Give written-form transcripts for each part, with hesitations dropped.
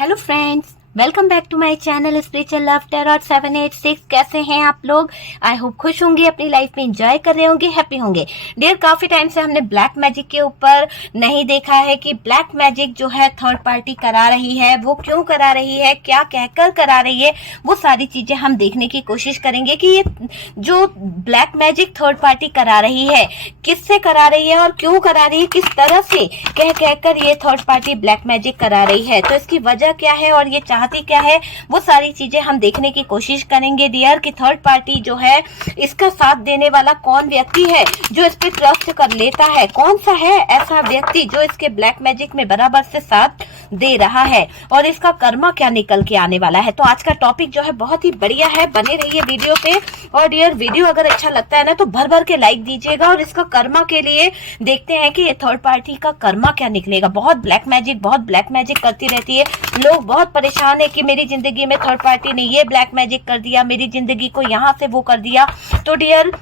Hello friends, welcome back to my channel spiritual love tarot 786। कैसे हैं आप लोग? आई होप खुश होंगे, अपनी लाइफ में एंजॉय कर रहे होंगे, हैप्पी होंगे। डियर, काफी टाइम से हमने ब्लैक मैजिक के ऊपर नहीं देखा है कि ब्लैक मैजिक जो है थर्ड पार्टी करा रही है, वो क्यों करा रही है, क्या कहकर करा रही है, वो सारी चीजें हम देखने की कोशिश करेंगे कि ये जो ब्लैक मैजिक थर्ड पार्टी करा रही है, किससे करा रही है और क्यों करा रही है, किस तरह से कहकर ये थर्ड पार्टी ब्लैक मैजिक करा रही है, तो इसकी वजह क्या है और ये चाहती क्या है, वो सारी चीजें हम देखने की कोशिश करेंगे डियर। कि थर्ड पार्टी जो है, इसका साथ देने वाला कौन व्यक्ति है जो इस पे ट्रस्ट कर लेता है, कौन सा है ऐसा व्यक्ति जो इसके ब्लैक मैजिक में बराबर से साथ दे रहा है, और इसका कर्मा क्या निकल के आने वाला है। तो आज का टॉपिक जो है बहुत ही बढ़िया है, बने रहिए वीडियो पे। और डियर, वीडियो अगर अच्छा लगता है ना तो भर भर के लाइक दीजिएगा। और इसका कर्मा के लिए देखते हैं कि ये थर्ड पार्टी का कर्मा क्या निकलेगा। बहुत ब्लैक मैजिक करती रहती है, लोग बहुत परेशान है कि मेरी जिंदगी में थर्ड पार्टी ने ये ब्लैक मैजिक कर दिया, मेरी जिंदगी को यहाँ से वो कर दिया। तो डियर,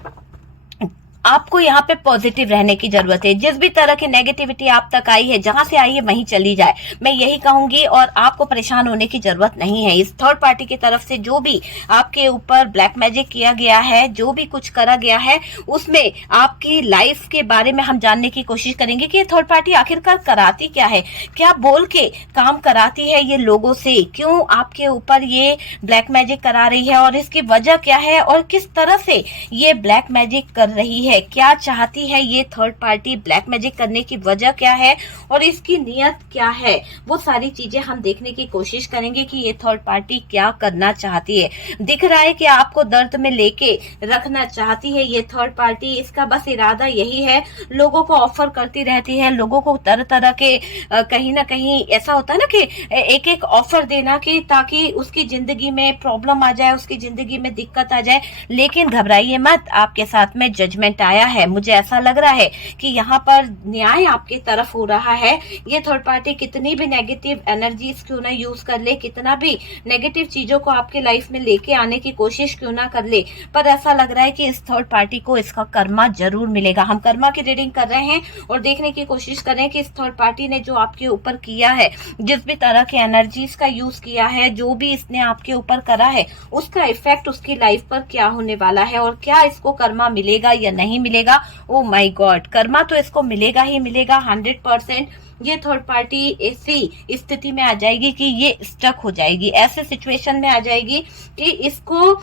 आपको यहाँ पे पॉजिटिव रहने की जरूरत है। जिस भी तरह की नेगेटिविटी आप तक आई है, जहां से आई है वहीं चली जाए, मैं यही कहूंगी। और आपको परेशान होने की जरूरत नहीं है। इस थर्ड पार्टी की तरफ से जो भी आपके ऊपर ब्लैक मैजिक किया गया है, जो भी कुछ करा गया है, उसमें आपकी लाइफ के बारे में हम जानने की कोशिश करेंगे कि ये थर्ड पार्टी आखिरकार कराती क्या है, क्या बोल के काम कराती है ये लोगों से, क्यों आपके ऊपर ये ब्लैक मैजिक करा रही है और इसकी वजह क्या है, और किस तरह से ये ब्लैक मैजिक कर रही है, क्या चाहती है ये थर्ड पार्टी, ब्लैक मैजिक करने की वजह क्या है और इसकी नियत क्या है। वो सारी चीजें हम देखने की कोशिश करेंगे कि ये थर्ड पार्टी क्या करना चाहती है। दिख रहा है कि आपको दर्द में लेके रखना चाहती है ये थर्ड पार्टी। इसका बस इरादा यही है, लोगों को ऑफर करती रहती है, लोगों को तरह तरह के कहीं ना कहीं ऐसा होता है ना कि एक एक ऑफर देना कि ताकि उसकी जिंदगी में प्रॉब्लम आ जाए, उसकी जिंदगी में दिक्कत आ जाए। लेकिन घबराइए मत, आपके साथ में जजमेंट आया है। मुझे ऐसा लग रहा है कि यहाँ पर न्याय आपकी तरफ हो रहा है। ये थर्ड पार्टी कितनी भी नेगेटिव एनर्जीज क्यों ना यूज कर ले, कितना भी नेगेटिव चीजों को आपके लाइफ में लेके आने की कोशिश क्यों ना कर ले, पर ऐसा लग रहा है कि इस थर्ड पार्टी को इसका कर्मा जरूर मिलेगा। हम कर्मा की रीडिंग कर रहे हैं और देखने की कोशिश कर रहे हैं कि इस थर्ड पार्टी ने जो आपके ऊपर किया है, जिस भी तरह के एनर्जीज का यूज किया है, जो भी इसने आपके ऊपर करा है, उसका इफेक्ट उसकी लाइफ पर क्या होने वाला है और क्या इसको कर्मा मिलेगा या नहीं मिलेगा। ओ माय गॉड, कर्मा तो इसको मिलेगा ही मिलेगा 100%। ये थर्ड पार्टी ऐसी स्थिति में आ जाएगी कि ये स्टक हो जाएगी, ऐसे सिचुएशन में आ जाएगी कि इसको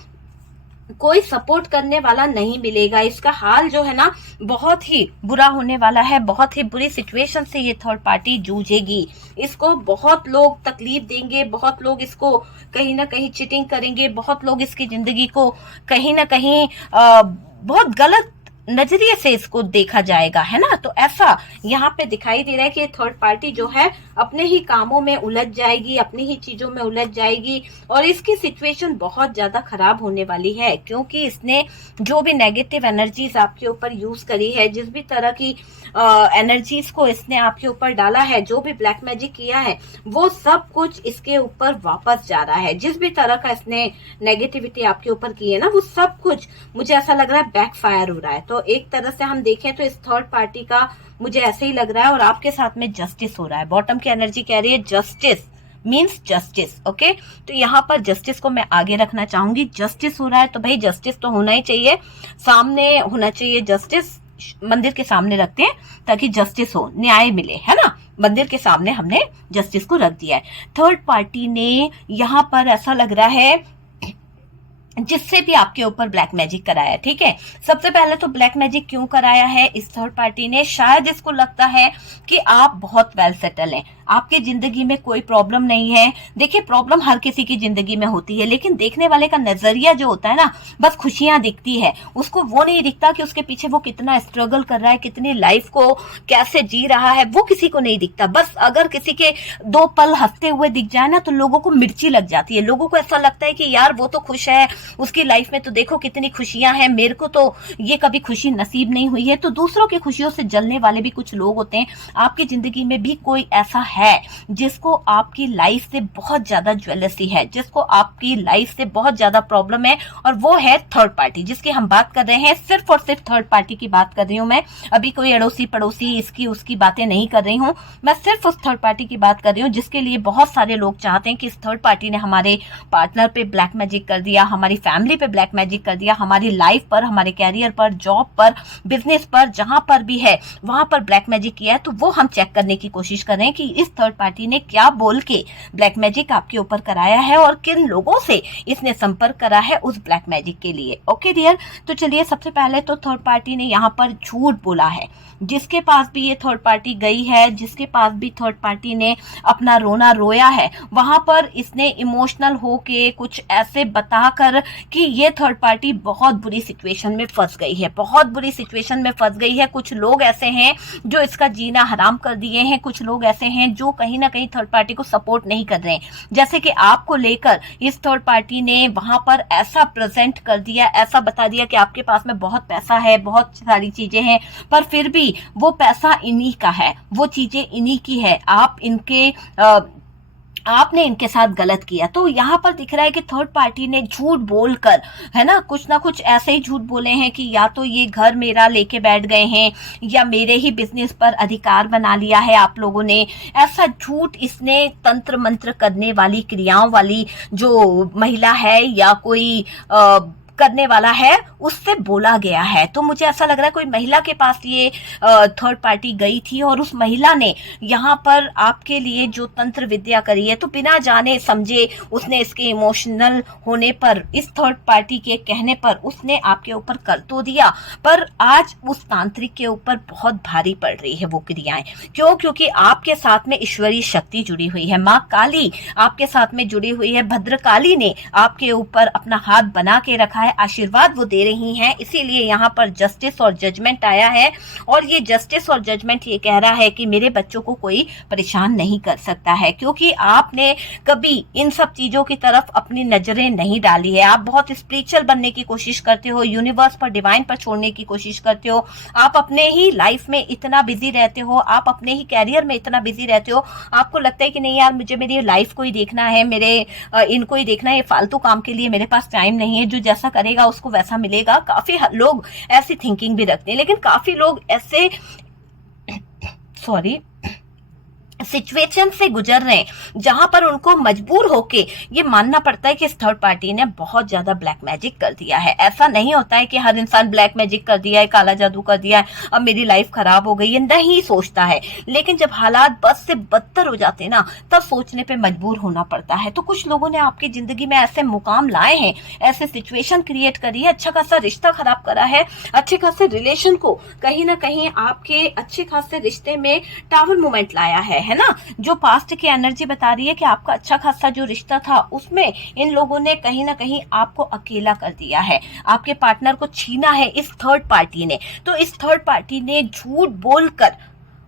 कोई सपोर्ट करने वाला नहीं मिलेगा। इसका हाल जो है ना बहुत ही बुरा होने वाला है, बहुत ही बुरी सिचुएशन से ये थर्ड पार्टी जूझेगी। इसको बहुत लोग तकलीफ देंगे, बहुत लोग इसको कहीं ना कहीं चीटिंग करेंगे, बहुत लोग इसकी जिंदगी को कहीं ना कहीं बहुत गलत नजरिए से इसको देखा जाएगा, है ना। तो ऐसा यहाँ पे दिखाई दे रहा है कि ये थर्ड पार्टी जो है अपने ही कामों में उलझ जाएगी, अपनी ही चीजों में उलझ जाएगी, और इसकी सिचुएशन बहुत ज्यादा खराब होने वाली है। क्योंकि इसने जो भी नेगेटिव एनर्जीज आपके ऊपर यूज करी है, जिस भी तरह की एनर्जीज को इसने आपके ऊपर डाला है, जो भी ब्लैक मैजिक किया है, वो सब कुछ इसके ऊपर वापस जा रहा है। जिस भी तरह का इसने नेगेटिविटी आपके ऊपर की है ना, वो सब कुछ मुझे ऐसा लग रहा है बैकफायर हो रहा है। तो एक तरह से हम देखें तो इस थर्ड पार्टी का मुझे ऐसे ही लग रहा है, और आपके साथ में जस्टिस हो रहा है। बॉटम की एनर्जी कह रही है जस्टिस मीन्स जस्टिस, ओके। तो यहाँ पर जस्टिस को मैं आगे रखना चाहूंगी। जस्टिस हो रहा है तो भाई जस्टिस तो होना ही चाहिए, सामने होना चाहिए जस्टिस। मंदिर के सामने रखते हैं ताकि जस्टिस हो, न्याय मिले, है ना। मंदिर के सामने हमने जस्टिस को रख दिया है। थर्ड पार्टी ने यहाँ पर ऐसा लग रहा है जिससे भी आपके ऊपर ब्लैक मैजिक कराया, ठीक है। सबसे पहले तो ब्लैक मैजिक क्यों कराया है इस थर्ड पार्टी ने, शायद इसको लगता है कि आप बहुत वेल सेटल हैं, आपके जिंदगी में कोई प्रॉब्लम नहीं है। देखिए, प्रॉब्लम हर किसी की जिंदगी में होती है, लेकिन देखने वाले का नजरिया जो होता है ना, बस खुशियां दिखती है, उसको वो नहीं दिखता कि उसके पीछे वो कितना स्ट्रगल कर रहा है, कितनी लाइफ को कैसे जी रहा है, वो किसी को नहीं दिखता। बस अगर किसी के 2 पल हंसते हुए दिख जाए ना तो लोगों को मिर्ची लग जाती है, लोगों को ऐसा लगता है कि यार वो तो खुश है, उसकी लाइफ में तो देखो कितनी खुशियां हैं, मेरे को तो ये कभी खुशी नसीब नहीं हुई है। तो दूसरों की खुशियों से जलने वाले भी कुछ लोग होते हैं। आपकी जिंदगी में भी कोई ऐसा है जिसको आपकी लाइफ से बहुत ज्यादा ज्वेलसी है, जिसको आपकी लाइफ से बहुत ज्यादा प्रॉब्लम है, और वो है थर्ड पार्टी, जिसकी हम बात कर रहे हैं। सिर्फ और सिर्फ थर्ड पार्टी की बात कर रही हूँ मैं, अभी कोई अड़ोसी पड़ोसी इसकी उसकी बातें नहीं कर रही हूँ। मैं सिर्फ उस थर्ड पार्टी की बात कर रही हूँ जिसके लिए बहुत सारे लोग चाहते हैं कि इस थर्ड पार्टी ने हमारे पार्टनर पे ब्लैक मैजिक कर दिया, हमारी फैमिली पे ब्लैक मैजिक कर दिया, हमारी लाइफ पर, हमारे कैरियर पर, जॉब पर, बिजनेस पर, जहां पर भी है वहां पर ब्लैक मैजिक किया है। तो वो हम चेक करने की कोशिश कर रहे हैं कि इस थर्ड पार्टी ने क्या बोल के ब्लैक मैजिक आपके ऊपर कराया है और किन लोगों से इसने संपर्क करा है उस ब्लैक मैजिक के लिए। ओके डियर, तो चलिए सबसे पहले तो थर्ड पार्टी ने यहाँ पर झूठ बोला है। जिसके पास भी ये थर्ड पार्टी गई है, जिसके पास भी थर्ड पार्टी ने अपना रोना रोया है, वहां पर इसने इमोशनल होके कुछ ऐसे बताकर कि ये थर्ड पार्टी बहुत बुरी सिचुएशन में फंस गई है, बहुत बुरी सिचुएशन में फंस गई है। कुछ लोग ऐसे हैं जो इसका जीना हराम कर दिए हैं, कुछ लोग ऐसे हैं जो कहीं ना कहीं थर्ड पार्टी को सपोर्ट नहीं कर रहे हैं। जैसे कि आपको लेकर इस थर्ड पार्टी ने वहां पर ऐसा प्रेजेंट कर दिया, ऐसा बता दिया कि आपके पास में बहुत पैसा है, बहुत सारी चीजें हैं, पर फिर भी वो पैसा इन्हीं का है, वो चीजें इन्हीं की है, आपने इनके साथ गलत किया। तो यहाँ पर दिख रहा है कि थर्ड पार्टी ने झूठ बोलकर, है ना, कुछ ना कुछ ऐसे ही झूठ बोले हैं कि या तो ये घर मेरा लेके बैठ गए हैं या मेरे ही बिजनेस पर अधिकार बना लिया है आप लोगों ने। ऐसा झूठ इसने तंत्र मंत्र करने वाली, क्रियाओं वाली जो महिला है या कोई करने वाला है, उससे बोला गया है। तो मुझे ऐसा लग रहा है कोई महिला के पास ये थर्ड पार्टी गई थी और उस महिला ने यहाँ पर आपके लिए जो तंत्र विद्या करी है, तो बिना जाने समझे उसने इसके इमोशनल होने पर, इस थर्ड पार्टी के कहने पर उसने आपके ऊपर कर तो दिया, पर आज उस तांत्रिक के ऊपर बहुत भारी पड़ रही है वो क्रियाएं। क्यों? क्योंकि आपके साथ में ईश्वरीय शक्ति जुड़ी हुई है, माँ काली आपके साथ में जुड़ी हुई है, भद्रकाली ने आपके ऊपर अपना हाथ बना के रखा है, आशीर्वाद वो दे रही हैं। इसीलिए यहाँ पर जस्टिस और जजमेंट आया है, और ये जस्टिस और जजमेंट ये कह रहा है कि मेरे बच्चों को कोई परेशान नहीं कर सकता है, क्योंकि आपने कभी इन सब चीजों की तरफ अपनी नजरें नहीं डाली है। आप बहुत स्पिरिचुअल बनने की कोशिश करते हो, यूनिवर्स पर, डिवाइन पर छोड़ने की कोशिश करते हो। आप अपने ही लाइफ में इतना बिजी रहते हो, आप अपने ही कैरियर में इतना बिजी रहते हो, आपको लगता है कि नहीं यार मुझे मेरी लाइफ को ही देखना है, मेरे इनको ही देखना है, फालतू काम के लिए मेरे पास टाइम नहीं है, जो जैसा करेगा उसको वैसा मिलेगा। काफी लोग ऐसी थिंकिंग भी रखते हैं, लेकिन काफी लोग ऐसे सिचुएशन से गुजर रहे हैं जहां पर उनको मजबूर होके ये मानना पड़ता है कि इस थर्ड पार्टी ने बहुत ज्यादा ब्लैक मैजिक कर दिया है। ऐसा नहीं होता है कि हर इंसान ब्लैक मैजिक कर दिया है, काला जादू कर दिया है, अब मेरी लाइफ खराब हो गई है, नहीं सोचता है। लेकिन जब हालात बद से बदतर हो जाते हैं ना, तब सोचने पे मजबूर होना पड़ता है। तो कुछ लोगों ने आपकी जिंदगी में ऐसे मुकाम लाए हैं, ऐसे सिचुएशन क्रिएट करी है, अच्छा खासा रिश्ता खराब करा है, अच्छे खासे रिलेशन को कहीं ना कहीं आपके अच्छे खासे रिश्ते में टावर मूवमेंट लाया है ना, जो पास्ट की एनर्जी बता रही है कि आपका अच्छा खासा जो रिश्ता था उसमें इन लोगों ने कहीं ना कहीं आपको अकेला कर दिया है, आपके पार्टनर को छीना है इस थर्ड पार्टी ने। तो इस थर्ड पार्टी ने झूठ बोलकर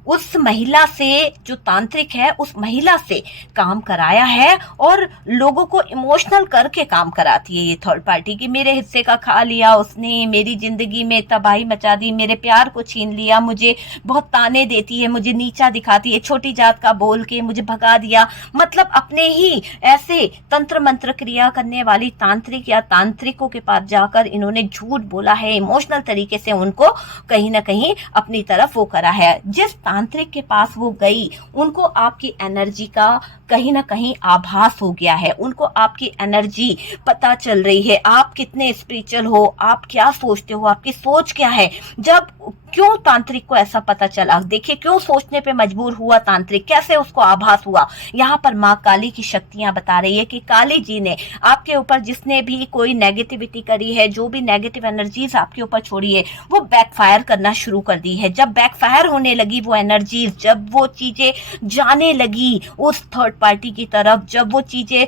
उस महिला से, जो तांत्रिक है, उस महिला से काम कराया है, और लोगों को इमोशनल करके काम कराती है ये थर्ड पार्टी की मेरे हिस्से का खा लिया उसने, मेरी जिंदगी में तबाही मचा दी, मेरे प्यार को छीन लिया, मुझे बहुत ताने देती है, मुझे नीचा दिखाती है, छोटी जात का बोल के मुझे भगा दिया। मतलब अपने ही ऐसे तंत्र मंत्र क्रिया करने वाली तांत्रिक या तांत्रिकों के पास जाकर इन्होंने झूठ बोला है, इमोशनल तरीके से उनको कहीं ना कहीं अपनी तरफ वो करा है। जिस तांत्रिक के पास वो गई, उनको आपकी एनर्जी का कहीं ना कहीं आभास हो गया है, उनको आपकी एनर्जी पता चल रही है, आप कितने स्पिरिचुअल हो, आप क्या सोचते हो, आपकी सोच क्या है। जब क्यों तांत्रिक को ऐसा पता चला, देखिए क्यों सोचने पे मजबूर हुआ तांत्रिक, कैसे उसको आभास हुआ। यहाँ पर माँ काली की शक्तियां बता रही है कि काली जी ने आपके ऊपर जिसने भी कोई नेगेटिविटी करी है, जो भी नेगेटिव एनर्जीज आपके ऊपर छोड़ी है, वो बैकफायर करना शुरू कर दी है। जब बैकफायर होने लगी वो एनर्जीज, जब वो चीजें जाने लगी उस थर्ड पार्टी की तरफ, जब वो चीजें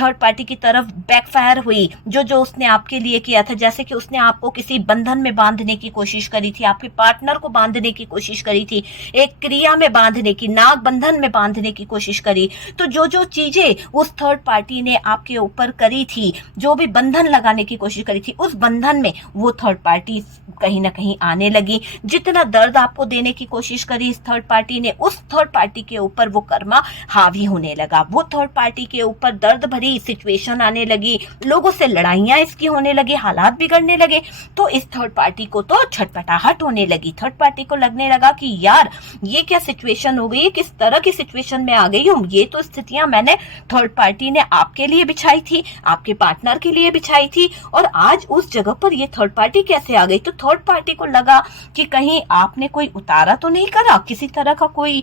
थर्ड पार्टी की तरफ बैकफायर हुई, जो जो उसने आपके लिए किया था, जैसे कि उसने आपको किसी बंधन में बांधने की कोशिश करी थी, आपके पार्टनर को बांधने की कोशिश करी थी, एक क्रिया में बांधने की, नाग बंधन में बांधने की कोशिश करी, तो जो जो चीजें उस थर्ड पार्टी ने आपके ऊपर करी थी, जो भी बंधन लगाने की कोशिश करी थी, उस बंधन में वो थर्ड पार्टी कहीं ना कहीं आने लगी। जितना दर्द आपको देने की कोशिश करी इस थर्ड पार्टी ने, उस थर्ड पार्टी के ऊपर वो कर्मा हावी होने लगा। वो थर्ड पार्टी के ऊपर दर्द भरी सिचुएशन आने लगी, लोगों से लड़ाइयां इसकी होने लगी, हालात बिगड़ने लगे। तो इस थर्ड पार्टी को तो छटपटाहट होने लगी। थर्ड पार्टी को लगने लगा कि यार ये क्या सिचुएशन हो गई, किस तरह की सिचुएशन में आ गई हूँ। ये तो स्थितियां मैंने थर्ड पार्टी ने आपके लिए बिछाई थी, आपके पार्टनर के लिए बिछाई थी, और आज उस जगह पर ये थर्ड पार्टी कैसे आ गई। तो थर्ड पार्टी को लगा कि कहीं आपने कोई उतारा तो नहीं करा, किसी तरह का कोई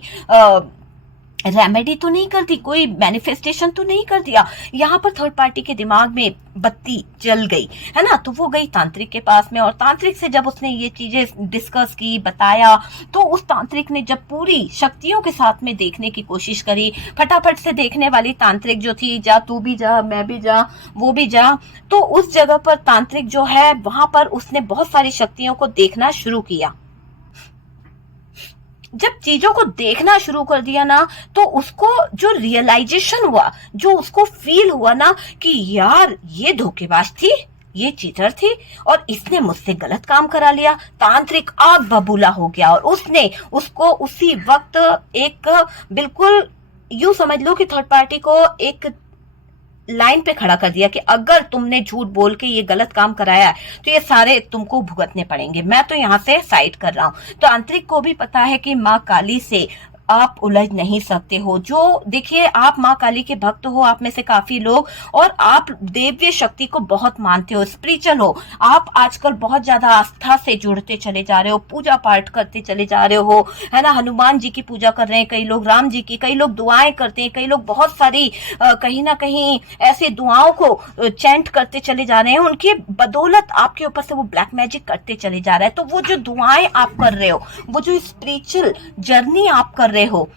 रेमेडी तो नहीं कर दी, कोई मैनिफेस्टेशन तो नहीं कर दिया। यहाँ पर थर्ड पार्टी के दिमाग में बत्ती जल गई, है ना। तो वो गई तांत्रिक के पास में, और तांत्रिक से जब उसने ये चीजें डिस्कस की, बताया, तो उस तांत्रिक ने जब पूरी शक्तियों के साथ में देखने की कोशिश करी, फटाफट से देखने वाली तांत्रिक जो थी, जा तू भी जा, मैं भी जा, वो भी जा, तो उस जगह पर तांत्रिक जो है वहां पर उसने बहुत सारी शक्तियों को देखना शुरू किया। जब चीजों को देखना शुरू कर दिया ना, तो उसको जो रियलाइजेशन हुआ, जो उसको फील हुआ ना कि यार ये धोखेबाज थी, ये चीटर थी, और इसने मुझसे गलत काम करा लिया। तांत्रिक आग बबूला हो गया, और उसने उसको उसी वक्त एक बिल्कुल यूं समझ लो कि थर्ड पार्टी को एक लाइन पे खड़ा कर दिया कि अगर तुमने झूठ बोल के ये गलत काम कराया तो ये सारे तुमको भुगतने पड़ेंगे, मैं तो यहाँ से साइड कर रहा हूँ। तो आंतरिक को भी पता है कि माँ काली से आप उलझ नहीं सकते हो। जो देखिए, आप माँ काली के भक्त हो, आप में से काफी लोग, और आप देव्य शक्ति को बहुत मानते हो, स्पिरिचुअल हो। आप आजकल बहुत ज्यादा आस्था से जुड़ते चले जा रहे हो, पूजा पाठ करते चले जा रहे हो, है ना। हनुमान जी की पूजा कर रहे हैं कई लोग, राम जी की, कई लोग दुआएं करते हैं, कई लोग बहुत सारी कहीं ना कहीं ऐसी दुआओं को चैंट करते चले जा रहे हैं। उनकी बदौलत आपके ऊपर से वो ब्लैक मैजिक करते चले जा रहा है। तो वो जो दुआएं आप कर रहे हो, वो जो स्पिरिचुअल जर्नी आप कर रहे हो,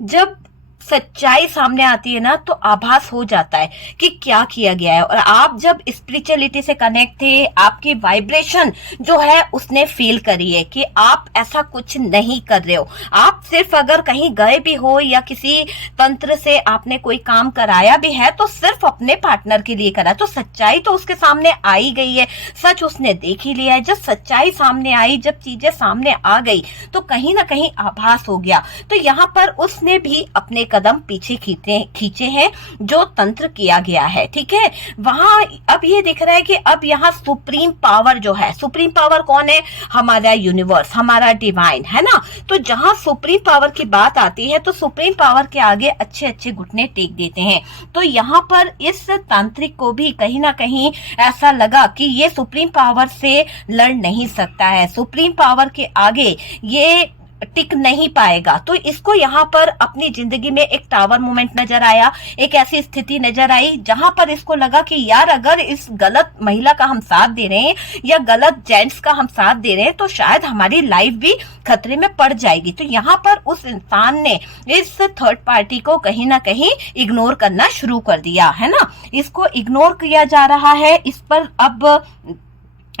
जब सच्चाई सामने आती है ना, तो आभास हो जाता है कि क्या किया गया है। और आप जब स्पिरिचुअलिटी से कनेक्ट थे, आपकी वाइब्रेशन जो है उसने फील करी है कि आप ऐसा कुछ नहीं कर रहे हो। आप सिर्फ अगर कहीं गए भी हो या किसी तंत्र से आपने कोई काम कराया भी है, तो सिर्फ अपने पार्टनर के लिए करा। तो सच्चाई तो उसके सामने आ ही गई है, सच उसने देख ही लिया है। जब सच्चाई सामने आई, जब चीजें सामने आ गई, तो कहीं ना कहीं आभास हो गया। तो यहाँ पर उसने भी अपने कदम पीछे खींचे हैं, जो तंत्र किया गया है, ठीक है। वहां अब ये दिख रहा है कि अब यहाँ सुप्रीम पावर जो है, सुप्रीम पावर कौन है, हमारा यूनिवर्स, हमारा डिवाइन, है ना। तो जहां सुप्रीम पावर की बात आती है, तो सुप्रीम पावर के आगे अच्छे अच्छे घुटने टेक देते हैं। तो यहाँ पर इस तांत्रिक को भी कहीं ना कहीं ऐसा लगा कि ये सुप्रीम पावर से लड़ नहीं सकता है, सुप्रीम पावर के आगे ये टिक नहीं पाएगा। तो इसको यहाँ पर अपनी जिंदगी में एक टावर मोमेंट नजर आया, एक ऐसी स्थिति नजर आई जहां पर इसको लगा कि यार अगर इस गलत महिला का हम साथ दे रहे हैं या गलत जेंट्स का हम साथ दे रहे हैं, तो शायद हमारी लाइफ भी खतरे में पड़ जाएगी। तो यहाँ पर उस इंसान ने इस थर्ड पार्टी को कहीं ना कहीं इग्नोर करना शुरू कर दिया, है ना। इसको इग्नोर किया जा रहा है, इस पर अब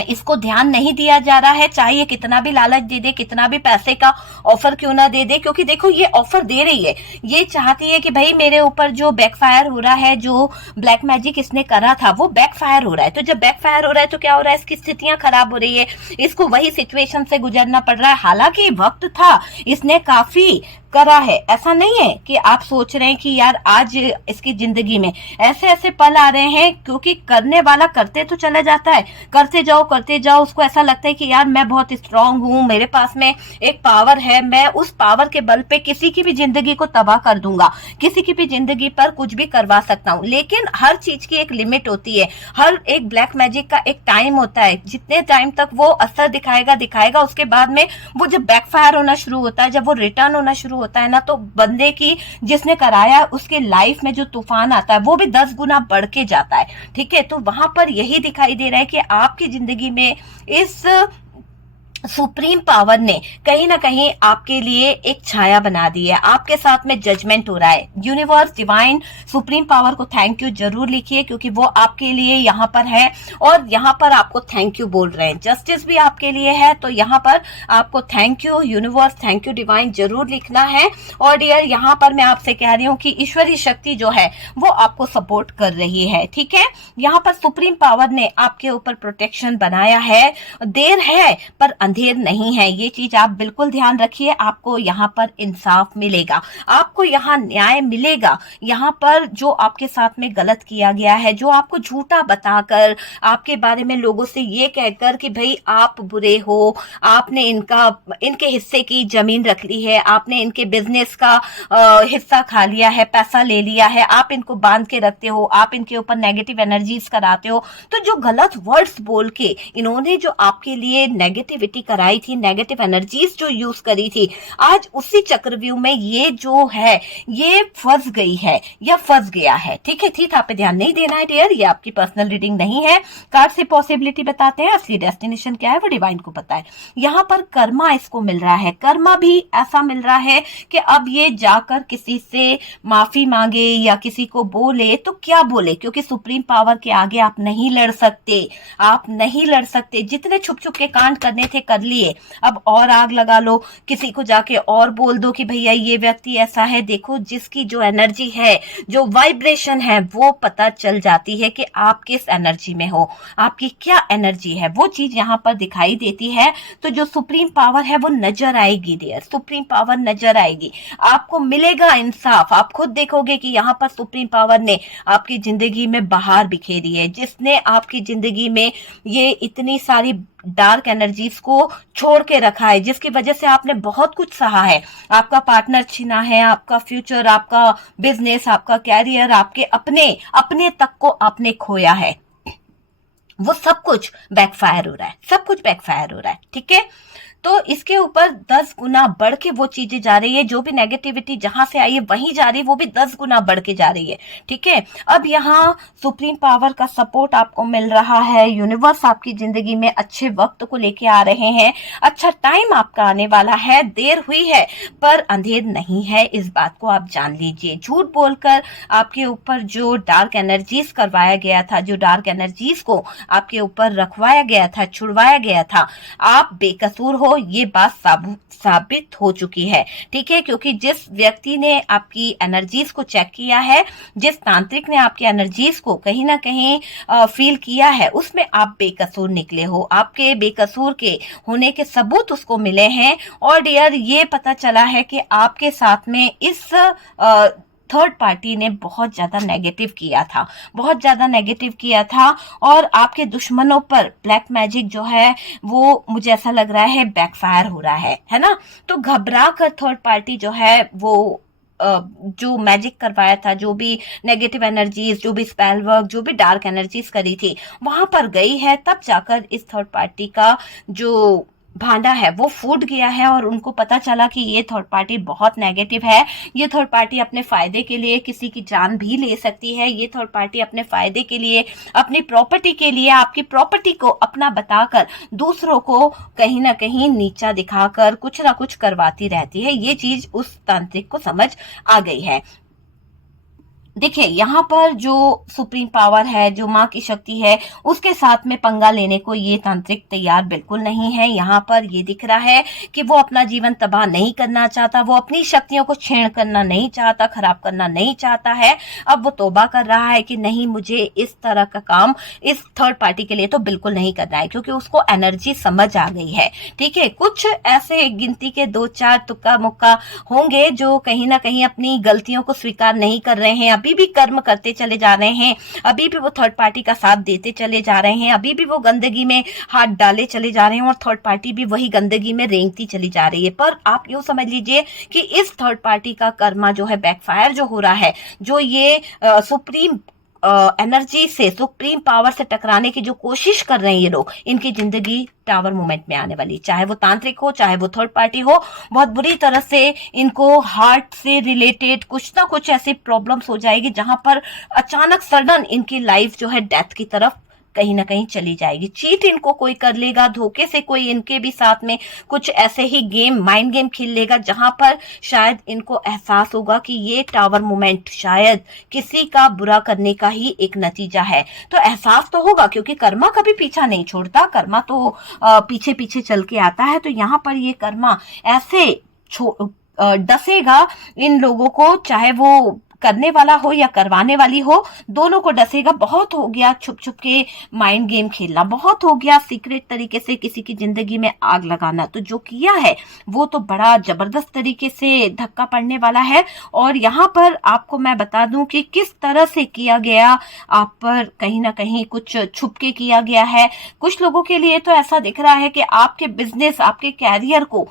इसको ध्यान नहीं दिया जा रहा है, चाहे ये कितना भी लालच दे दे, कितना भी पैसे का ऑफर क्यों ना दे दे। क्योंकि देखो, ये ऑफर दे रही है, ये चाहती है कि भाई मेरे ऊपर जो बैकफायर हो रहा है, जो ब्लैक मैजिक इसने करा था, वो बैकफायर हो रहा है। तो जब बैकफायर हो रहा है तो क्या हो रहा है, इसकी स्थितियां खराब हो रही है, इसको वही सिचुएशन से गुजरना पड़ रहा है। हालांकि वक्त था, इसने काफी करा है, ऐसा नहीं है कि आप सोच रहे हैं कि यार आज इसकी जिंदगी में ऐसे ऐसे पल आ रहे हैं, क्योंकि करने वाला करते तो चला जाता है, करते जाओ, उसको ऐसा लगता है कि यार मैं बहुत स्ट्रांग हूं, मेरे पास में एक पावर है, मैं उस पावर के बल पे किसी की भी जिंदगी को तबाह कर दूंगा, किसी की भी जिंदगी पर कुछ भी करवा सकता हूं। लेकिन हर चीज की एक लिमिट होती है, हर एक ब्लैक मैजिक का एक टाइम होता है, जितने टाइम तक वो असर दिखाएगा, उसके बाद में वो जब बैकफायर होना शुरू होता है, जब वो रिटर्न होना शुरू होता है ना, तो बंदे की जिसने कराया उसके लाइफ में जो तूफान आता है, वो भी 10 गुना बढ़ के जाता है, ठीक है। तो वहां पर यही दिखाई दे रहा है कि आपकी जिंदगी में इस सुप्रीम पावर ने कहीं ना कहीं आपके लिए एक छाया बना दी है, आपके साथ में जजमेंट हो रहा है। यूनिवर्स, डिवाइन, सुप्रीम पावर को थैंक यू जरूर लिखिए, क्योंकि वो आपके लिए यहाँ पर है और यहाँ पर आपको थैंक यू बोल रहे हैं। जस्टिस भी आपके लिए है, तो यहाँ पर आपको thank you universe, thank you divine जरूर लिखना है। और डियर, यहाँ पर मैं आपसे कह रही हूँ कि ईश्वरीय शक्ति जो है वो आपको सपोर्ट कर रही है। ठीक है, यहाँ पर सुप्रीम पावर ने आपके ऊपर प्रोटेक्शन बनाया है। देर है पर अंधेर नहीं है, ये चीज आप बिल्कुल ध्यान रखिए। आपको यहाँ पर इंसाफ मिलेगा, आपको यहाँ न्याय मिलेगा। यहाँ पर जो आपके साथ में गलत किया गया है, जो आपको झूठा बताकर, आपके बारे में लोगों से ये कहकर कि भाई आप बुरे हो, आपने इनके हिस्से की जमीन रख ली है, आपने इनके बिजनेस का हिस्सा खा लिया है, पैसा ले लिया है, आप इनको बांध के रखते हो, आप इनके ऊपर नेगेटिव एनर्जीज कराते हो। तो जो गलत वर्ड्स बोल के इन्होंने जो आपके लिए नेगेटिविटी कराई थी, नेगेटिव एनर्जीज जो यूज करी थी, आज उसी चक्रव्यूह में ये जो है ये फंस गई है या फंस गया है। ठीक है, ठीक, आप पे ध्यान नहीं देना है डियर, ये आपकी पर्सनल रीडिंग नहीं है। कार्ड से पॉसिबिलिटी बताते हैं, असली डेस्टिनेशन क्या है वो डिवाइन को पता है। यहाँ पर कर्मा इसको मिल रहा है, कर्मा भी ऐसा मिल रहा है कि अब ये जाकर किसी से माफी मांगे या किसी को बोले तो क्या बोले, क्योंकि सुप्रीम पावर के आगे आप नहीं लड़ सकते, आप नहीं लड़ सकते। जितने छुप छुप के कांड करने थे कर लिए, अब और आग लगा लो, किसी को जाके और बोल दो कि भैया ये व्यक्ति ऐसा है। देखो, जिसकी जो एनर्जी है, जो वाइब्रेशन है, वो पता चल जाती है कि आप किस एनर्जी में हो, आपकी क्या एनर्जी है, वो चीज यहाँ पर दिखाई देती है। तो जो सुप्रीम पावर है वो नजर आएगी डियर, सुप्रीम पावर नजर आएगी, आपको मिलेगा इंसाफ। आप खुद देखोगे कि यहाँ पर सुप्रीम पावर ने आपकी जिंदगी में बहार बिखेरी है, जिसने आपकी जिंदगी में ये इतनी सारी डार्क एनर्जीज को छोड़ के रखा है, जिसकी वजह से आपने बहुत कुछ सहा है। आपका पार्टनर छीना है, आपका फ्यूचर, आपका बिजनेस, आपका कैरियर, आपके अपने तक को आपने खोया है। वो सब कुछ बैकफायर हो रहा है, सब कुछ बैकफायर हो रहा है। ठीक है, तो इसके ऊपर 10 गुना बढ़ के वो चीजें जा रही है, जो भी नेगेटिविटी जहां से आई है वहीं जा रही है, वो भी 10 गुना बढ़ के जा रही है। ठीक है, अब यहाँ सुप्रीम पावर का सपोर्ट आपको मिल रहा है, यूनिवर्स आपकी जिंदगी में अच्छे वक्त को लेके आ रहे हैं, अच्छा टाइम आपका आने वाला है। देर हुई है पर अंधेर नहीं है, इस बात को आप जान लीजिए। झूठ बोलकर आपके ऊपर जो डार्क एनर्जीज करवाया गया था, जो डार्क एनर्जीज को आपके ऊपर रखवाया गया था, छुड़वाया गया था, आप बेकसूर हो, ये बात साबित हो चुकी है। ठीक है, क्योंकि जिस व्यक्ति ने आपकी एनर्जीज को चेक किया है, जिस तांत्रिक ने आपकी एनर्जीज को कहीं ना कहीं फील किया है, उसमें आप बेकसूर निकले हो, आपके बेकसूर के होने के सबूत उसको मिले हैं। और डियर, ये पता चला है कि आपके साथ में इस थर्ड पार्टी ने बहुत ज्यादा नेगेटिव किया था, बहुत ज्यादा नेगेटिव किया था। और आपके दुश्मनों पर ब्लैक मैजिक जो है वो मुझे ऐसा लग रहा है बैकफायर हो रहा है ना। तो घबरा कर थर्ड पार्टी जो है वो जो मैजिक करवाया था, जो भी नेगेटिव एनर्जीज, जो भी स्पेल वर्क, जो भी डार्क एनर्जीज करी थी, वहां पर गई है। तब जाकर इस थर्ड पार्टी का जो भांडा है वो फूट गया है और उनको पता चला कि ये थर्ड पार्टी बहुत नेगेटिव है। ये थर्ड पार्टी अपने फायदे के लिए किसी की जान भी ले सकती है। ये थर्ड पार्टी अपने फायदे के लिए, अपनी प्रॉपर्टी के लिए, आपकी प्रॉपर्टी को अपना बताकर दूसरों को कहीं ना कहीं नीचा दिखाकर कुछ ना कुछ करवाती रहती है। ये चीज उस तांत्रिक को समझ आ गई है। देखिए, यहाँ पर जो सुप्रीम पावर है, जो माँ की शक्ति है, उसके साथ में पंगा लेने को ये तांत्रिक तैयार बिल्कुल नहीं है। यहाँ पर ये दिख रहा है कि वो अपना जीवन तबाह नहीं करना चाहता, वो अपनी शक्तियों को छेड़ करना नहीं चाहता, खराब करना नहीं चाहता है। अब वो तौबा कर रहा है कि नहीं, मुझे इस तरह का काम इस थर्ड पार्टी के लिए तो बिल्कुल नहीं करना है, क्योंकि उसको एनर्जी समझ आ गई है। ठीक है, कुछ ऐसे गिनती के 2-4 तुक्का मुक्का होंगे जो कहीं ना कहीं अपनी गलतियों को स्वीकार नहीं कर रहे हैं, अभी भी कर्म करते चले जा रहे हैं, अभी भी वो थर्ड पार्टी का साथ देते चले जा रहे हैं, अभी भी वो गंदगी में हाथ डाले चले जा रहे हैं और थर्ड पार्टी भी वही गंदगी में रेंगती चली जा रही है। पर आप यूं समझ लीजिए कि इस थर्ड पार्टी का कर्मा जो है, बैकफायर जो हो रहा है, जो ये सुप्रीम एनर्जी से, सुप्रीम पावर से टकराने की जो कोशिश कर रहे हैं ये लोग, इनकी जिंदगी टावर मूवमेंट में आने वाली, चाहे वो तांत्रिक हो, चाहे वो थर्ड पार्टी हो, बहुत बुरी तरह से इनको हार्ट से रिलेटेड कुछ ना कुछ ऐसी प्रॉब्लम्स हो जाएगी जहां पर अचानक सडन इनकी लाइफ जो है डेथ की तरफ कहीं ना कहीं चली जाएगी। चीट इनको कोई कर लेगा, धोखे से कोई इनके भी साथ में कुछ ऐसे ही गेम, माइंड गेम खेल लेगा, जहां पर शायद इनको एहसास होगा कि ये टावर मोमेंट शायद किसी का बुरा करने का ही एक नतीजा है। तो एहसास तो होगा, क्योंकि कर्मा कभी पीछा नहीं छोड़ता, कर्मा तो पीछे पीछे चल के आता है। तो यहाँ पर ये कर्मा ऐसे डसेगा इन लोगों को, चाहे वो करने वाला हो या करवाने वाली हो, दोनों को डसेगा। बहुत हो गया छुप छुप के माइंड गेम खेलना, बहुत हो गया सीक्रेट तरीके से किसी की जिंदगी में आग लगाना। तो जो किया है वो तो बड़ा जबरदस्त तरीके से धक्का पड़ने वाला है। और यहाँ पर आपको मैं बता दूं कि किस तरह से किया गया, आप पर कहीं ना कहीं कुछ छुप के किया गया है। कुछ लोगों के लिए तो ऐसा दिख रहा है कि आपके बिजनेस, आपके कैरियर को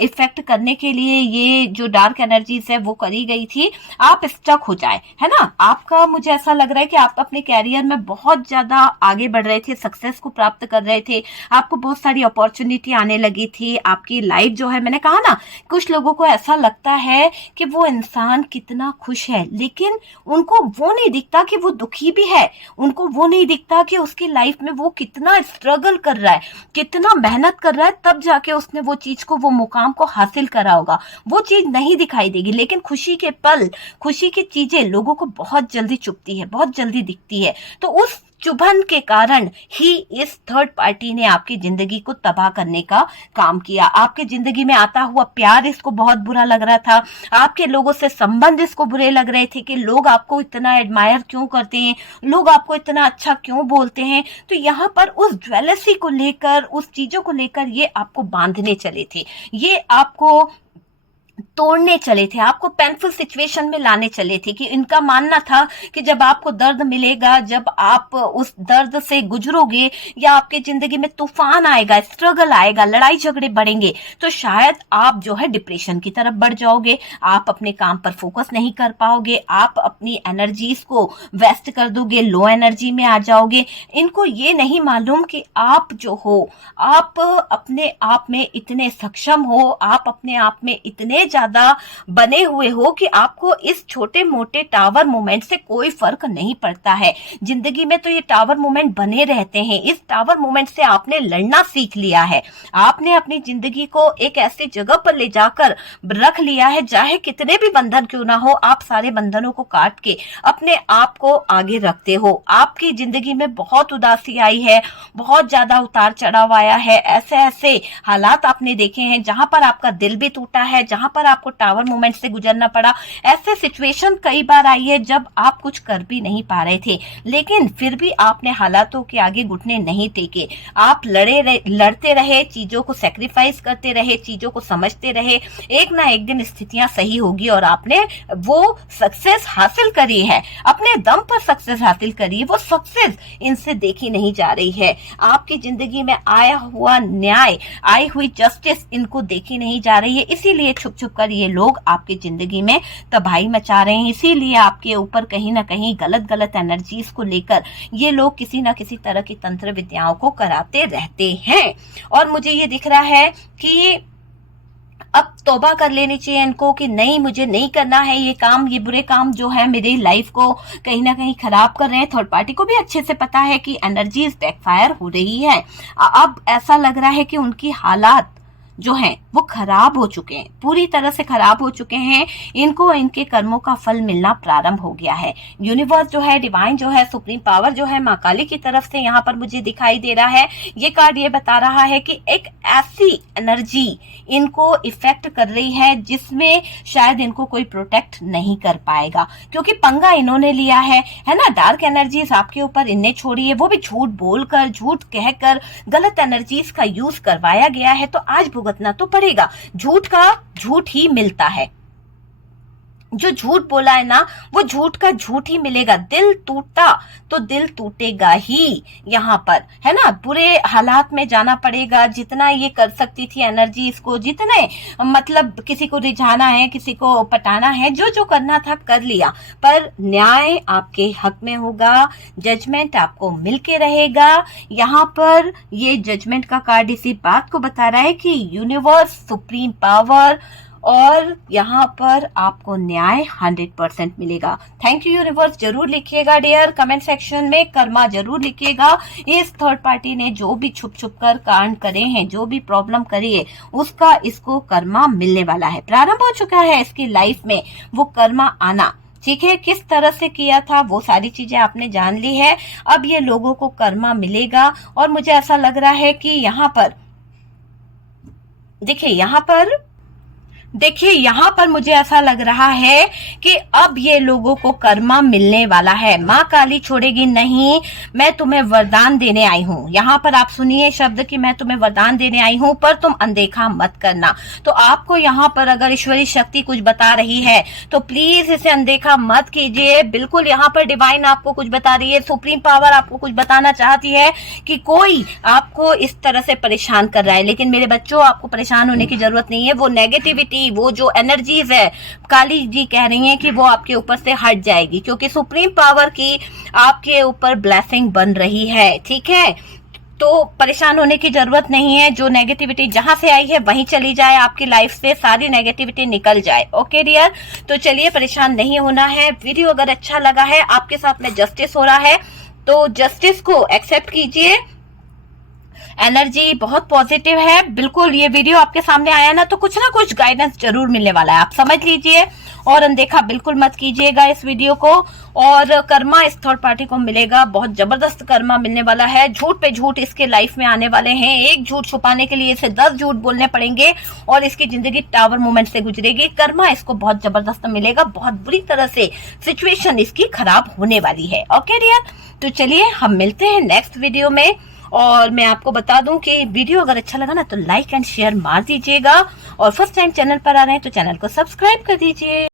इफेक्ट करने के लिए ये जो डार्क एनर्जीज है वो करी गई थी। आप स्टक हो जाए, है ना, आपका, मुझे ऐसा लग रहा है कि आप अपने कैरियर में बहुत ज्यादा आगे बढ़ रहे थे, सक्सेस को प्राप्त कर रहे थे, आपको बहुत सारी अपॉर्चुनिटी आने लगी थी, आपकी लाइफ जो है, मैंने कहा ना, कुछ लोगों को ऐसा लगता है कि वो इंसान कितना खुश है, लेकिन उनको वो नहीं दिखता कि वो दुखी भी है, उनको वो नहीं दिखता कि उसकी लाइफ में वो कितना स्ट्रगल कर रहा है, कितना मेहनत कर रहा है, तब जाके उसने वो चीज को, वो मुकाम को हासिल करा होगा। वो चीज नहीं दिखाई देगी, लेकिन खुशी के पल, खुशी की चीजें लोगों को बहुत जल्दी चुभती है, बहुत जल्दी दिखती है। तो उस चुभन के कारण ही इस थर्ड पार्टी ने आपकी जिंदगी को तबाह करने का काम किया। आपकी जिंदगी में आता हुआ प्यार इसको बहुत बुरा लग रहा था, आपके लोगों से संबंध इसको बुरे लग रहे थे कि लोग आपको इतना एडमायर क्यों करते हैं, लोग आपको इतना अच्छा क्यों बोलते हैं। तो यहाँ पर उस ज्वेलसी को लेकर, उस चीजों को लेकर ये आपको बांधने चले थे, ये आपको तोड़ने चले थे, आपको पेनफुल सिचुएशन में लाने चले थे। कि इनका मानना था कि जब आपको दर्द मिलेगा, जब आप उस दर्द से गुजरोगे, या आपके जिंदगी में तूफान आएगा, स्ट्रगल आएगा, लड़ाई झगड़े बढ़ेंगे, तो शायद आप जो है डिप्रेशन की तरफ बढ़ जाओगे, आप अपने काम पर फोकस नहीं कर पाओगे, आप अपनी एनर्जीज को वेस्ट कर दोगे, लो एनर्जी में आ जाओगे। इनको ये नहीं मालूम कि आप जो हो, आप अपने आप में इतने सक्षम हो, आप अपने आप में इतने ज्यादा बने हुए हो कि आपको इस छोटे मोटे टावर मोमेंट से कोई फर्क नहीं पड़ता है। जिंदगी में तो ये टावर मोमेंट बने रहते हैं, इस टावर मोमेंट से आपने लड़ना सीख लिया है, आपने अपनी जिंदगी को एक ऐसी जगह पर ले जाकर रख लिया है, चाहे कितने भी बंधन क्यों ना हो, आप सारे बंधनों को काट के अपने आप को आगे रखते हो। आपकी जिंदगी में बहुत उदासी आई है, बहुत ज्यादा उतार चढ़ाव आया है, ऐसे ऐसे हालात आपने देखे हैं जहां पर आपका दिल भी टूटा है, जहां पर आपको टावर मोमेंट से गुजरना पड़ा। ऐसे सिचुएशन कई बार आई है जब आप कुछ कर भी नहीं पा रहे थे, लेकिन फिर भी आपने हालातों के आगे घुटने नहीं टेके, आप लड़ते रहे, चीजों को सेक्रीफाइस करते रहे, चीजों को समझते रहे। एक ना एक दिन स्थितियां सही होगी और आपने वो सक्सेस हासिल करी है, अपने दम पर सक्सेस हासिल करी है। वो सक्सेस इनसे देखी नहीं जा रही है, आपकी जिंदगी में आया हुआ न्याय, आई हुई जस्टिस इनको देखी नहीं जा रही है। इसीलिए छुप छुप कर ये लोग आपकी जिंदगी में तबाही मचा रहे हैं, इसीलिए आपके ऊपर कहीं ना कहीं गलत गलत एनर्जीज को लेकर ये लोग किसी ना किसी तरह की तंत्र विद्याओं को कराते रहते हैं। और मुझे ये दिख रहा है कि अब तौबा कर लेनी चाहिए इनको कि नहीं, मुझे नहीं करना है ये काम, ये बुरे काम जो है मेरी लाइफ को कहीं ना कहीं खराब कर रहे हैं। थर्ड पार्टी को भी अच्छे से पता है कि एनर्जीज बैकफायर हो रही है। अब ऐसा लग रहा है कि उनकी हालात जो हैं वो खराब हो चुके हैं, पूरी तरह से खराब हो चुके हैं। इनको इनके कर्मों का फल मिलना प्रारंभ हो गया है। यूनिवर्स जो है, डिवाइन जो है, सुप्रीम पावर जो है माँ काली की तरफ से यहाँ पर मुझे दिखाई दे रहा है। ये कार्ड ये बता रहा है कि एक ऐसी एनर्जी इनको इफेक्ट कर रही है जिसमें शायद इनको कोई प्रोटेक्ट नहीं कर पाएगा, क्योंकि पंगा इन्होंने लिया है ना। डार्क एनर्जीज आपके ऊपर इनने छोड़ी है, वो भी झूठ बोलकर, झूठ कहकर, गलत एनर्जीज का यूज करवाया गया है। तो आज भुगतना तो पड़ेगा, झूठ का झूठ ही मिलता है। जो झूठ बोला है ना, वो झूठ का झूठ ही मिलेगा। दिल टूटा तो दिल टूटेगा ही यहाँ पर, है ना। बुरे हालात में जाना पड़ेगा। जितना ये कर सकती थी एनर्जी इसको, जितने मतलब किसी को रिझाना है, किसी को पटाना है, जो जो करना था कर लिया, पर न्याय आपके हक में होगा, जजमेंट आपको मिलके रहेगा। यहाँ पर ये जजमेंट का कार्ड इसी बात को बता रहा है कि यूनिवर्स, सुप्रीम पावर और यहाँ पर आपको न्याय 100% मिलेगा। थैंक यू यूनिवर्स जरूर लिखिएगा डियर, कमेंट सेक्शन में कर्मा जरूर लिखिएगा। इस थर्ड पार्टी ने जो भी छुप छुप कर कांड करे हैं, जो भी प्रॉब्लम करी है, उसका इसको कर्मा मिलने वाला है। प्रारंभ हो चुका है इसकी लाइफ में वो कर्मा आना। ठीक है, किस तरह से किया था वो सारी चीजें आपने जान ली है। अब ये लोगों को कर्मा मिलेगा और मुझे ऐसा लग रहा है कि यहाँ पर देखिए यहाँ पर मुझे ऐसा लग रहा है कि अब ये लोगों को कर्मा मिलने वाला है। माँ काली छोड़ेगी नहीं, मैं तुम्हें वरदान देने आई हूँ। यहाँ पर आप सुनिए शब्द कि मैं तुम्हें वरदान देने आई हूँ, पर तुम अनदेखा मत करना। तो आपको यहाँ पर अगर ईश्वरी शक्ति कुछ बता रही है तो प्लीज इसे अनदेखा मत कीजिए। बिल्कुल यहाँ पर डिवाइन आपको कुछ बता रही है, सुप्रीम पावर आपको कुछ बताना चाहती है कि कोई आपको इस तरह से परेशान कर रहा है। लेकिन मेरे बच्चों, आपको परेशान होने की जरूरत नहीं है। वो नेगेटिविटी, वो जो एनर्जीज है, काली जी कह रही हैं कि वो आपके ऊपर से हट जाएगी, क्योंकि सुप्रीम पावर की आपके ऊपर ब्लेसिंग बन रही है। ठीक है, तो परेशान होने की जरूरत नहीं है। जो नेगेटिविटी जहां से आई है वहीं चली जाए, आपकी लाइफ से सारी नेगेटिविटी निकल जाए। ओके डियर, तो चलिए परेशान नहीं होना है। वीडियो अगर अच्छा लगा है, आपके साथ में जस्टिस हो रहा है, तो जस्टिस को एक्सेप्ट कीजिए। एनर्जी बहुत पॉजिटिव है। बिल्कुल ये वीडियो आपके सामने आया ना, तो कुछ ना कुछ गाइडेंस जरूर मिलने वाला है, आप समझ लीजिए। और अनदेखा बिल्कुल मत कीजिएगा इस वीडियो को। और कर्मा इस थर्ड पार्टी को मिलेगा, बहुत जबरदस्त कर्मा मिलने वाला है। झूठ पे झूठ इसके लाइफ में आने वाले हैं। एक झूठ छुपाने के लिए इसे 10 झूठ बोलने पड़ेंगे और इसकी जिंदगी टावर मूवमेंट से गुजरेगी। कर्मा इसको बहुत जबरदस्त मिलेगा, बहुत बुरी तरह से सिचुएशन इसकी खराब होने वाली है। ओके डियर, तो चलिए हम मिलते हैं नेक्स्ट वीडियो में। और मैं आपको बता दूं कि वीडियो अगर अच्छा लगा ना तो लाइक एंड शेयर मार दीजिएगा, और फर्स्ट टाइम चैनल पर आ रहे हैं तो चैनल को सब्सक्राइब कर दीजिए।